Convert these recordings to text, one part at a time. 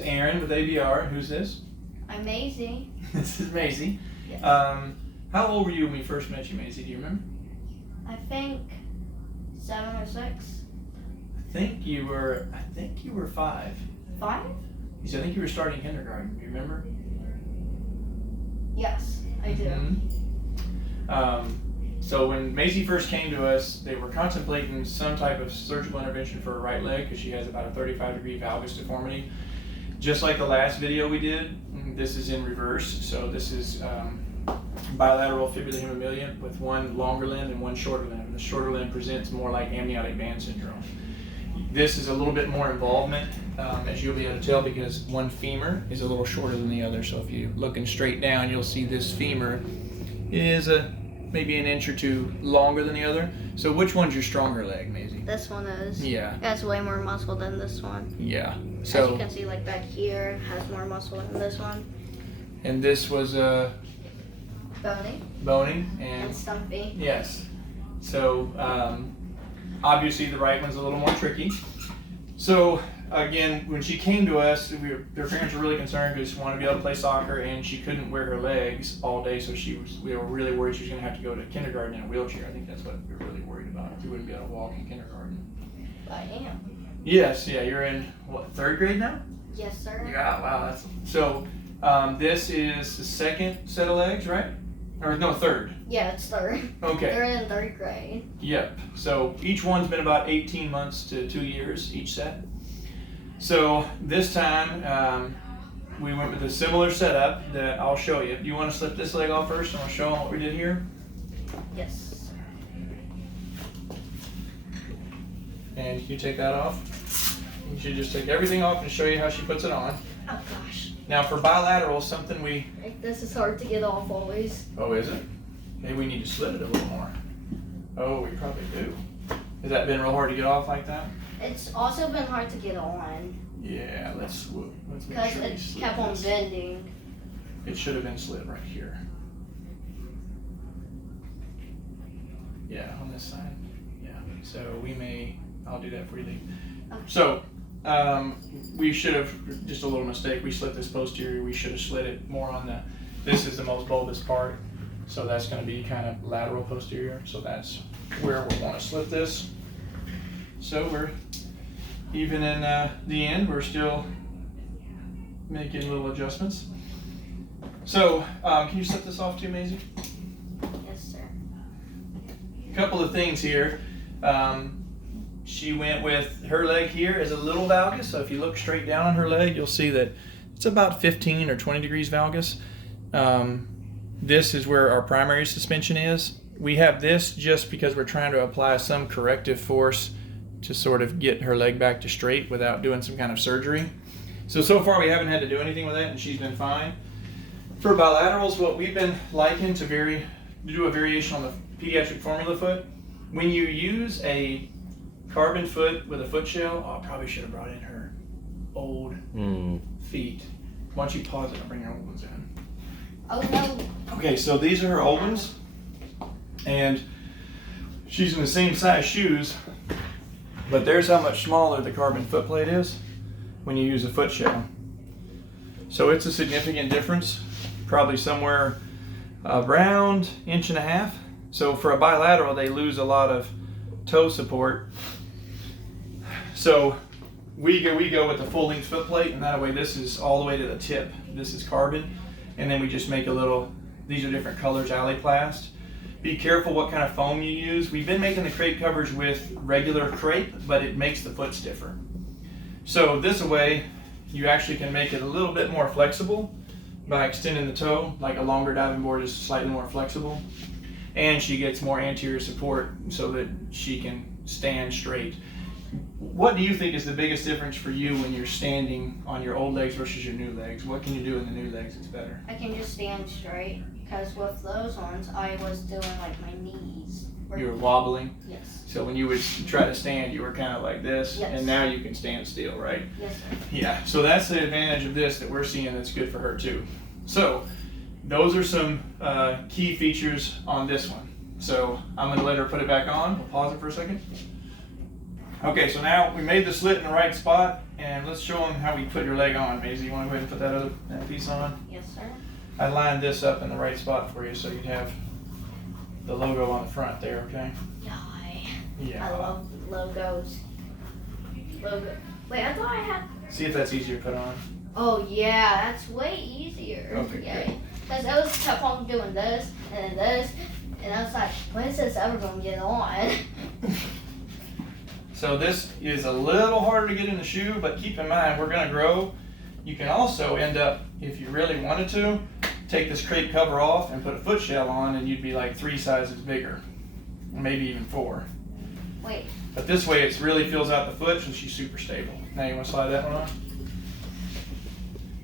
Aaron with ABR. Who's this? I'm Maisie. This is Maisie. Yes. How old were you when we first met you, Maisie? Do you remember? I think 7 or 6. I think you were 5. 5? I think you were starting kindergarten. Do you remember? Yes, I do. Mm-hmm. So when Maisie first came to us, they were contemplating some type of surgical intervention for her right leg because she has about a 35-degree valgus deformity. Just like the last video we did, this is in reverse. So this is bilateral fibular hemimelia with one longer limb and one shorter limb. The shorter limb presents more like amniotic band syndrome. This is a little bit more involvement, as you'll be able to tell, because one femur is a little shorter than the other. So if you're looking straight down, you'll see this femur is maybe an inch or two longer than the other. So which one's your stronger leg, Maisie? This one is. Yeah. It has way more muscle than this one. Yeah. So as you can see, like back here has more muscle than this one. And this was Bony. and stumpy. yes. So obviously the right one's a little more tricky. So again, when she came to us, her parents were really concerned because she wanted to be able to play soccer and she couldn't wear her legs all day. So we were really worried she was going to have to go to kindergarten in a wheelchair. I think that's what we were really worried about. She wouldn't be able to walk in kindergarten. I am. Yes, yeah, you're in what, 3rd grade now? Yes, sir. Yeah, wow. That's so. This is the 2nd set of legs, right? Or no, 3rd. Yeah, it's 3rd. Okay. They're in 3rd grade. Yep. So each one's been about 18 months to 2 years each set. So this time we went with a similar setup that I'll show you. Do you want to slip this leg off first and I'll show them what we did here? Yes. And you take that off. You should just take everything off and show you how she puts it on. Oh gosh. Now for bilateral, something we... This is hard to get off always. Oh, is it? Maybe we need to slit it a little more. Oh, we probably do. Has that been real hard to get off like that? It's also been hard to get on. Yeah, let's make Because sure we it slit kept on this. bending. It should have been slit right here. Yeah, on this side. Yeah, so I'll do that for you. Okay. So, we should have, just a little mistake, we slit this posterior, we should have slit it more on this is the most bulbous part, so that's going to be kind of lateral posterior, so that's where we want to slit this. So we're, even in the end, we're still making little adjustments. So, can you slip this off too, Maisie? Yes, sir. A couple of things here. She went with her leg here as a little valgus. So if you look straight down on her leg, you'll see that it's about 15 or 20 degrees valgus. This is where our primary suspension is. We have this just because we're trying to apply some corrective force to sort of get her leg back to straight without doing some kind of surgery. So far we haven't had to do anything with that and she's been fine. For bilaterals, what we've been liking to do a variation on the pediatric formula foot. When you use a carbon foot with a foot shell, I probably should have brought in her old feet. Why don't you pause it and bring her old ones in? Oh no. Okay, so these are her old ones. And she's in the same size shoes, but there's how much smaller the carbon foot plate is when you use a foot shell. So it's a significant difference, probably somewhere around 1.5 inches. So for a bilateral, they lose a lot of toe support. So we go with the full length foot plate, and that way this is all the way to the tip. This is carbon, and then we just make a little, these are different colors, Aliplast. Be careful what kind of foam you use. We've been making the crepe covers with regular crepe, but it makes the foot stiffer. So this way, you actually can make it a little bit more flexible by extending the toe, like a longer diving board is slightly more flexible. And she gets more anterior support so that she can stand straight. What do you think is the biggest difference for you when you're standing on your old legs versus your new legs? What can you do in the new legs that's better? I can just stand straight, because with those ones, I was doing like my knees. You were wobbling? Yes. So when you would try to stand, you were kind of like this, Yes. and now you can stand still, right? Yes, sir. Yeah, so that's the advantage of this that we're seeing that's good for her too. So those are some key features on this one. So I'm going to let her put it back on. We'll pause it for a second. Okay, so now we made the slit in the right spot, and let's show them how we put your leg on. Maisie, you want to go ahead and put that piece on? Yes, sir. I lined this up in the right spot for you so you'd have the logo on the front there, okay? Yeah. I love logos. Wait, I thought I had. See if that's easier to put on. Oh yeah, that's way easier. Okay, yeah. good. Because I was kept on doing this and then this, and I was like, when is this ever gonna get on? So this is a little harder to get in the shoe, but keep in mind we're gonna grow. You can also end up, if you really wanted to, take this crepe cover off and put a foot shell on, and you'd be like 3 sizes bigger, maybe even 4. Wait. But this way it really fills out the foot, and she's super stable. Now you want to slide that one on?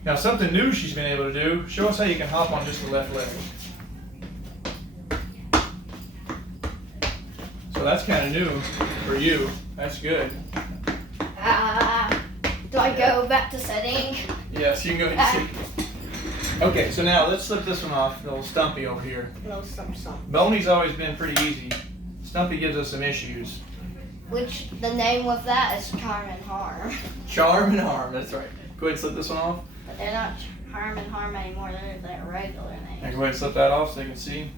Now something new she's been able to do, show us how you can hop on just the left leg. So that's kind of new for you. That's good. Do I go back to setting? Yes, you can go ahead and sit. Okay, so now let's slip this one off. Little Stumpy over here. No, some. Boney's always been pretty easy. Stumpy gives us some issues. Which the name of that is Charm and Harm. Charm and Harm, that's right. Go ahead and slip this one off. But they're not Harm and Harm anymore. They're their regular And names. go ahead and slip that off so you can see.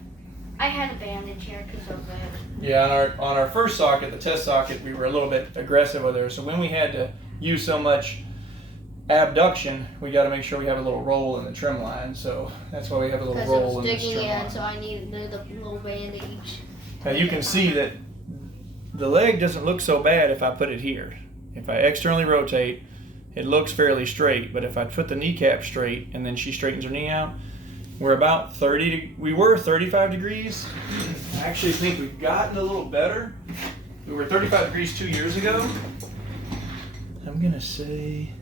I had a bandage here because of it. Yeah, on our first socket, the test socket, we were a little bit aggressive with her. So when we had to use so much abduction, we got to make sure we have a little roll in the trim line. So that's why we have a little roll in this trim line. Because it was digging in, so I needed to do the little bandage. Now you can see that the leg doesn't look so bad if I put it here. If I externally rotate, it looks fairly straight. But if I put the kneecap straight and then she straightens her knee out, we're about 35 degrees. I actually think we've gotten a little better. We were 35 degrees 2 years ago. I'm gonna say,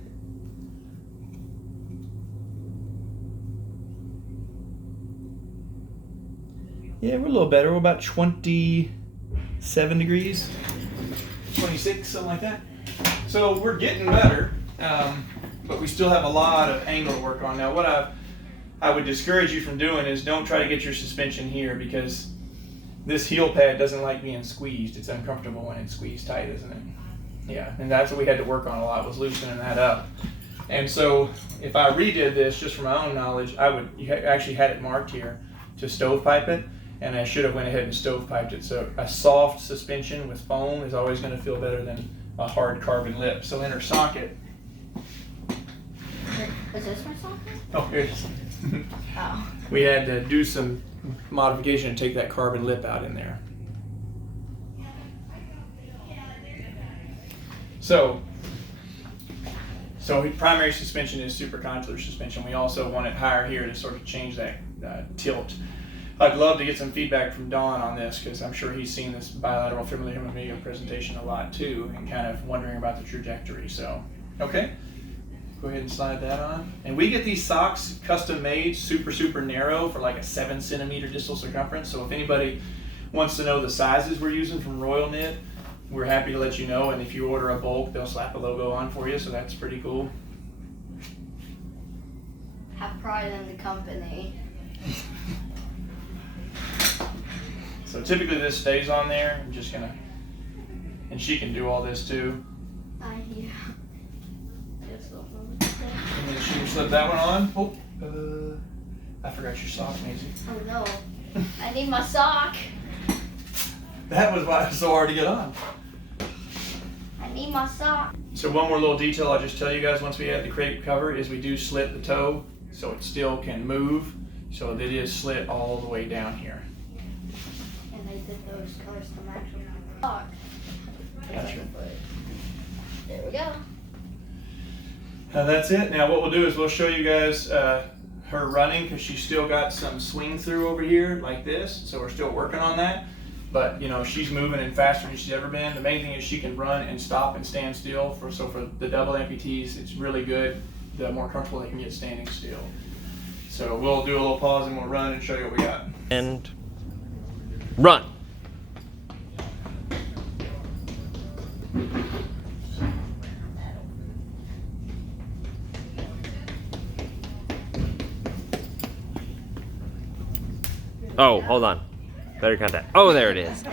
yeah, we're a little better. We're about 27 degrees, 26, something like that. So we're getting better, but we still have a lot of angle to work on. Now what I would discourage you from doing is don't try to get your suspension here, because this heel pad doesn't like being squeezed. It's uncomfortable when it's squeezed tight, isn't it? Yeah, and that's what we had to work on a lot, was loosening that up. And so if I redid this, just from my own knowledge, you actually had it marked here to stovepipe it, and I should have went ahead and stovepiped it. So a soft suspension with foam is always going to feel better than a hard carbon lip. So in her socket. Is this my socket? Oh, here it is. Oh. We had to do some modification to take that carbon lip out in there. So primary suspension is supercondylar suspension. We also want it higher here to sort of change that tilt. I'd love to get some feedback from Don on this, because I'm sure he's seen this bilateral fibular hemimelia presentation a lot too, and kind of wondering about the trajectory. So, okay. Go ahead and slide that on. And we get these socks custom made, super narrow, for like a 7 centimeter distal circumference. So if anybody wants to know the sizes we're using from Royal Knit, we're happy to let you know. And if you order a bulk, they'll slap a logo on for you. So that's pretty cool. Have pride in the company. So typically this stays on there. I'm just gonna, and she can do all this too. Yeah. And then she can slip that one on. Oh, I forgot your sock, Maisie. Oh no, I need my sock. That was why it was so hard to get on. I need my sock. So one more little detail I'll just tell you guys once we add the crepe cover is we do slit the toe so it still can move. So it is slit all the way down here. And they did those colors to match with my sock. That's right. There we go. That's it. Now what we'll do is we'll show you guys her running, because she's still got some swing through over here like this. So we're still working on that. But you know, she's moving and faster than she's ever been. The main thing is she can run and stop and stand still. So for the double amputees, it's really good. The more comfortable they can get standing still. So we'll do a little pause and we'll run and show you what we got. And run. Oh, hold on. Better contact. Oh, there it is.